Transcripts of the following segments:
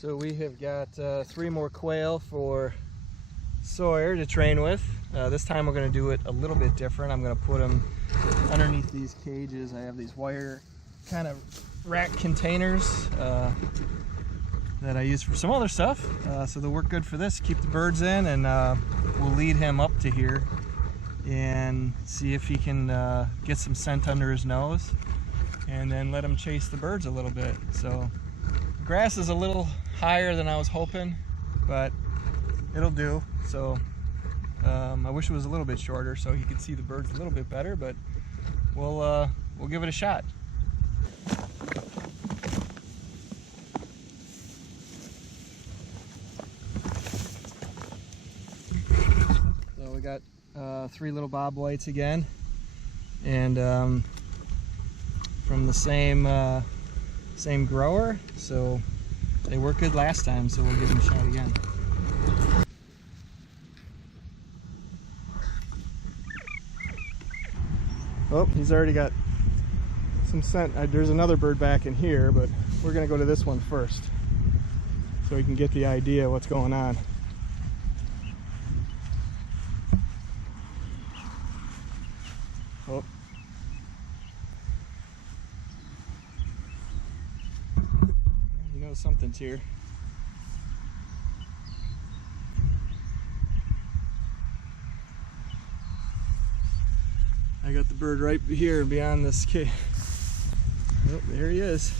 So we have got 3 more quail for Sawyer to train with. This time we're going to do it a little bit different. I'm going to put them underneath these cages. I have these wire kind of rack containers that I use for some other stuff. So they'll work good for this. Keep the birds in, and we'll lead him up to here and see if he can get some scent under his nose, and then let him chase the birds a little bit. So the grass is a little higher than I was hoping, but it'll do. So I wish it was a little bit shorter so he could see the birds a little bit better, but we'll give it a shot. So we got 3 little bob whites again, and from the same grower, so they worked good last time, so we'll give them a shot again. Oh, he's already got some scent. There's another bird back in here, but we're gonna go to this one first so we can get the idea of what's going on. Oh. You know something's here. I got the bird right here beyond this cave. Oh, there he is.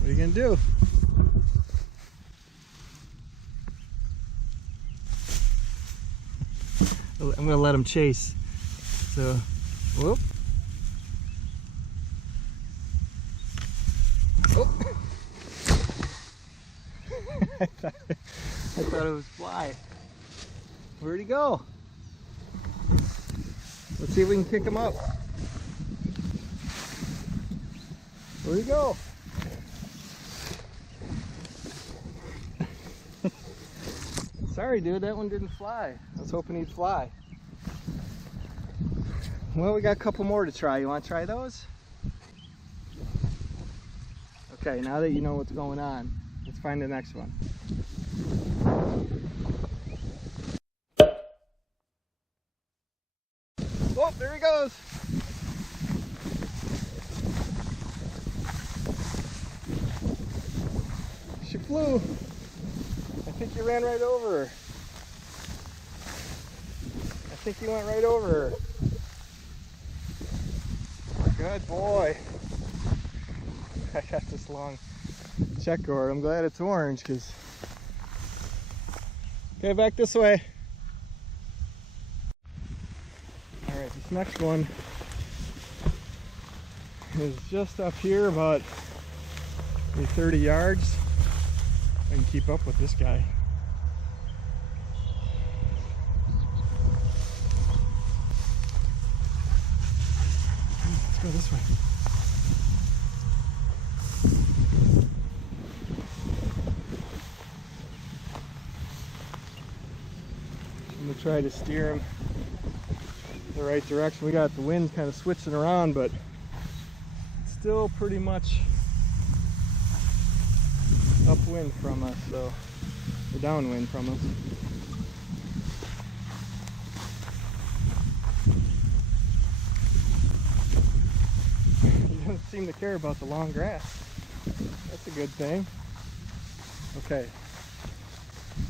What are you gonna do? I'm gonna let him chase. So, whoop. Oh. I thought it was fly. Where'd he go? Let's see if we can kick him up. Where'd he go? Sorry, dude, that one didn't fly. I was hoping he'd fly. Well, we got a couple more to try. You want to try those? Okay, now that you know what's going on, let's find the next one. Oh, there he goes. She flew. I think you ran right over her. I think you went right over her. Good boy. I got this long check cord. I'm glad it's orange, because... Okay, back this way. Alright, this next one is just up here about maybe 30 yards. I can keep up with this guy. Let's go this way. I'm going to try to steer him the right direction. We got the wind kind of switching around, but it's still pretty much upwind from us, so, or downwind from us. He doesn't seem to care about the long grass. That's a good thing. Okay,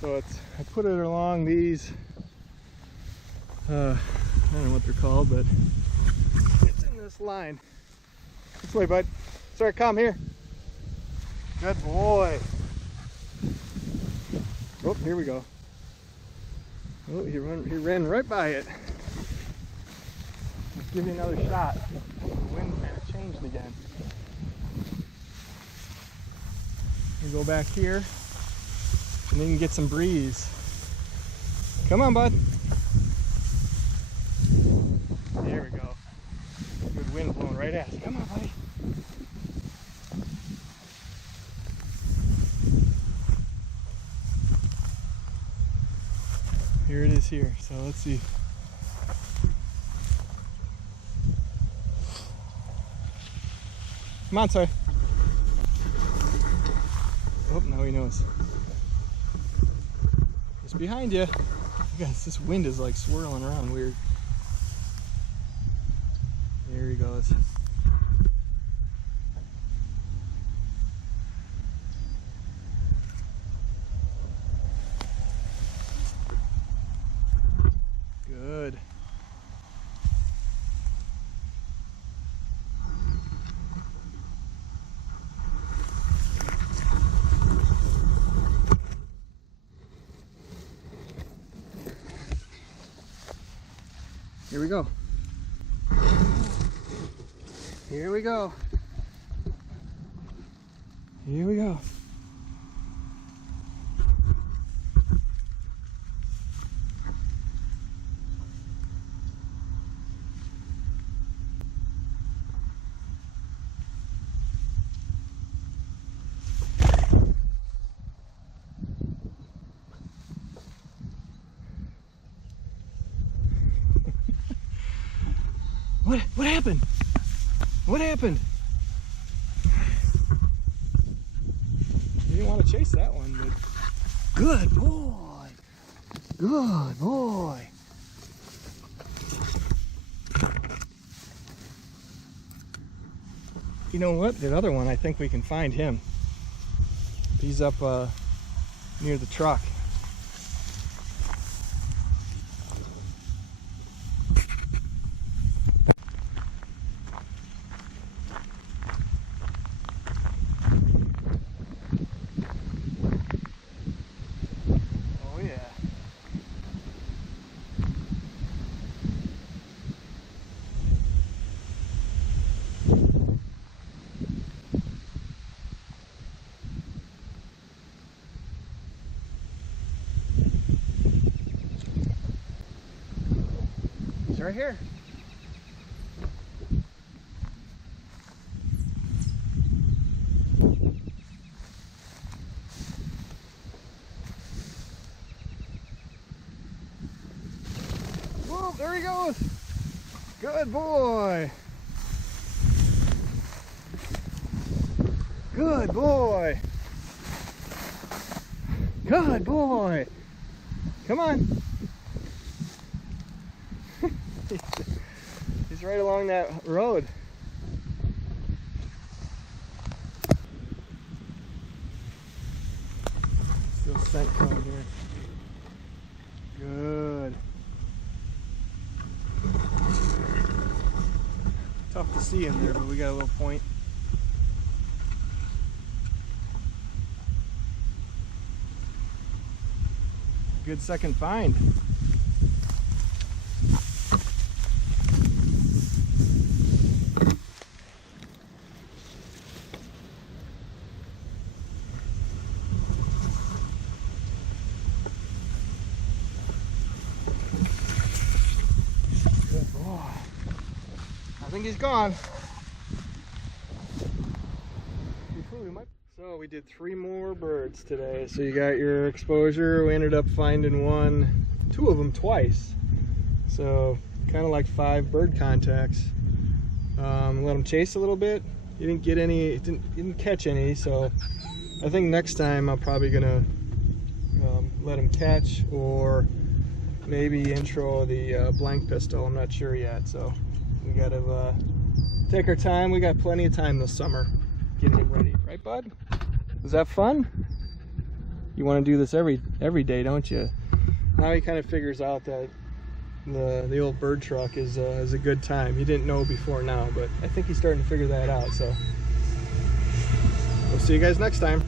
so I put it along these, I don't know what they're called, but it's in this line. This way, bud. Sorry, come here. Good boy. Oh, here we go. Oh, he ran right by it. Let's give you another shot. The wind kind of changed again. We go back here, and then you can get some breeze. Come on, bud. There we go. Good wind blowing right at us. Come on, buddy. Here it is here, so let's see. Come on, Sawyer. Now he knows. It's behind you. Guys, this wind is like swirling around weird. There he goes. Good. Here we go. Here we go. Here we go. What happened? What happened? You didn't want to chase that one, but good boy. Good boy. You know what? The other one, I think we can find him. He's up near the truck. Right here. Whoa, there he goes. Good boy. Good boy. Good boy. Come on. He's right along that road. Still scent coming here. Good. Tough to see in there, but we got a little point. Good second find. I think he's gone. So we did 3 more birds today. So you got your exposure. We ended up finding 2 of them twice. So kind of like 5 bird contacts. Let them chase a little bit. You didn't get any, didn't catch any. So I think next time I'm probably gonna let him catch, or maybe intro the blank pistol. I'm not sure yet. So we gotta take our time. We got plenty of time this summer getting him ready, right, bud? Was that fun? You want to do this every day, don't you? Now he kind of figures out that the old bird truck is a good time. He didn't know before now, but I think he's starting to figure that out. So we'll see you guys next time.